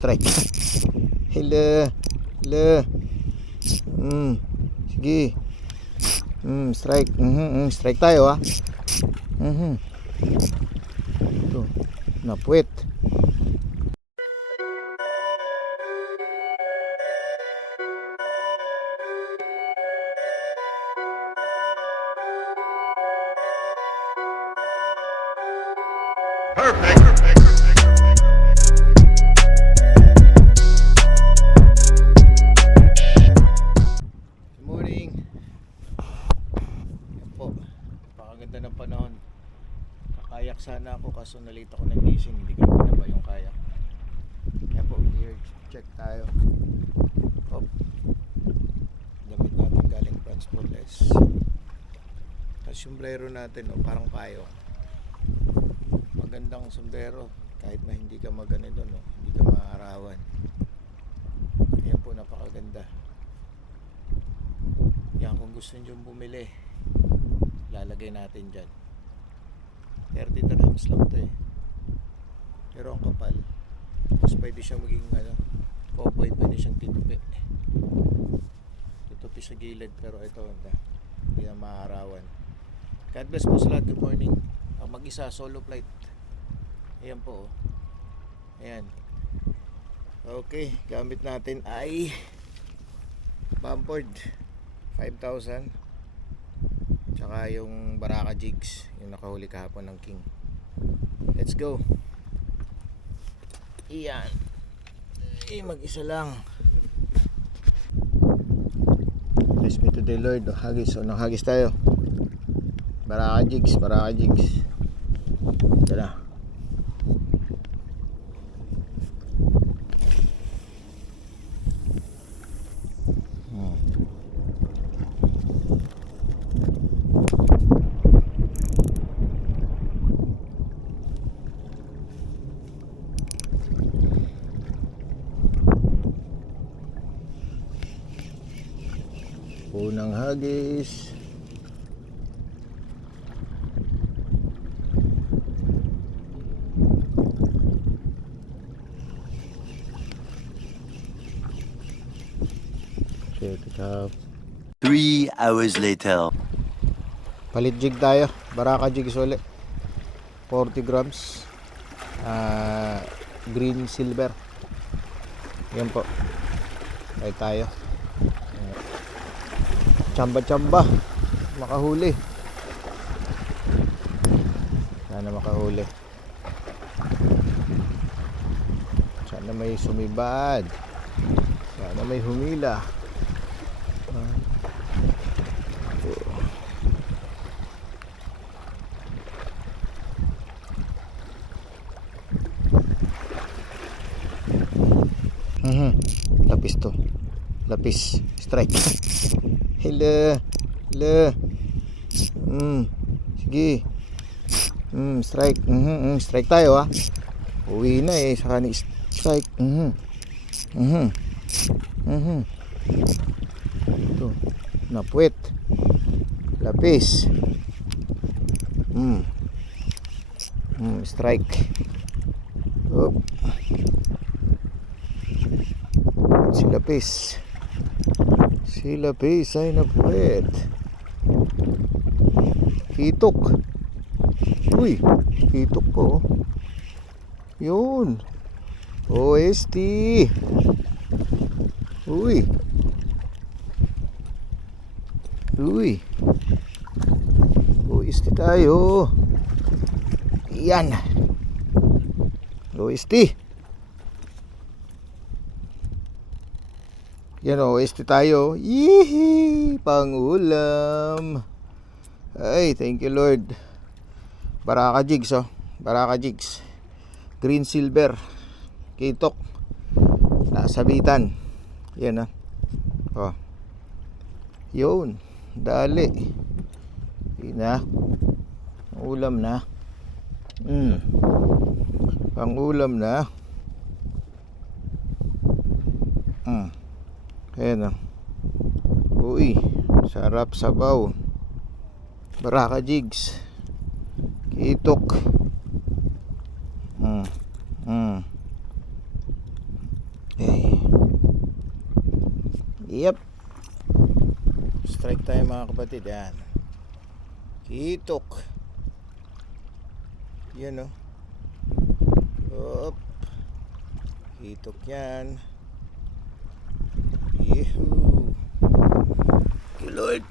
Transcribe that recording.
Strike. Hello. Hello. Sige. Strike. Strike tayo ha. Ito. Napuwet. Perfect. Good morning. Yan po. Napakaganda ng panahon. Kakayak sana ako kaso nalito ko ng gising. Hindi ko pinaba yung kayak. Yan po. Gear check tayo. Hop. Damit natin galing Transportless. Tapos yung sombrero natin parang payo. Magandang sombrero kahit na hindi ka maganito hindi ka maaarawan. Ayan po, napakaganda. Yan, kung gusto nyo bumili, lalagay natin dyan. 30 dirhams lang to pero ang kapal. Tapos pwede siyang maging cowboy, pwede siyang tutupi sa gilid, pero ito hindi na maaarawan. God bless po sa lahat. Good morning. Mag-isa, solo flight. Ayan po. Ayan. Okay, gamit natin ay Bamford 5,000. Tsaka yung Baraka jigs, yung nakahuli kahapon ng King. Let's go. Iyan. Mag-isa lang. Bless me today, Lord. Hagis. Nang hagis tayo. Baraka jigs. Ito na. Unang hagis. Check it out. 3 hours later. Palit jig tayo. Baraka jigs ulit. 40 grams. Green silver. Yan po. Palit tayo. Chamba makahuli. Sana makahuli. Sana may sumibad. Sana may humila. Lapis to. Lapis. Strike. Hello. Sige. Strike. Strike tayo ha. Uwi na saka ni strike. Ito. Napuwet. Lapis. Strike. Hop. Si Lapis ay napuwet. Hitok. Uy, hitok po. Yun. OST. Uy. OST tayo. Yan. OST. Yan OST tayo. Yee! Pangulam. Ay, thank you Lord. Baraka jigs Baraka jigs. Green silver. Kitok. Nasabitan. Yan Yun. Dali. Ina. Ulam na. Pangulam na. Ayan Uy, sarap sabaw. Baraka jigs. Kitok. Yep. Strike tayo mga kapatid. Yan. Kitok. Yun oh. Up. Kitok yan. Yehoo. Okay, Lord.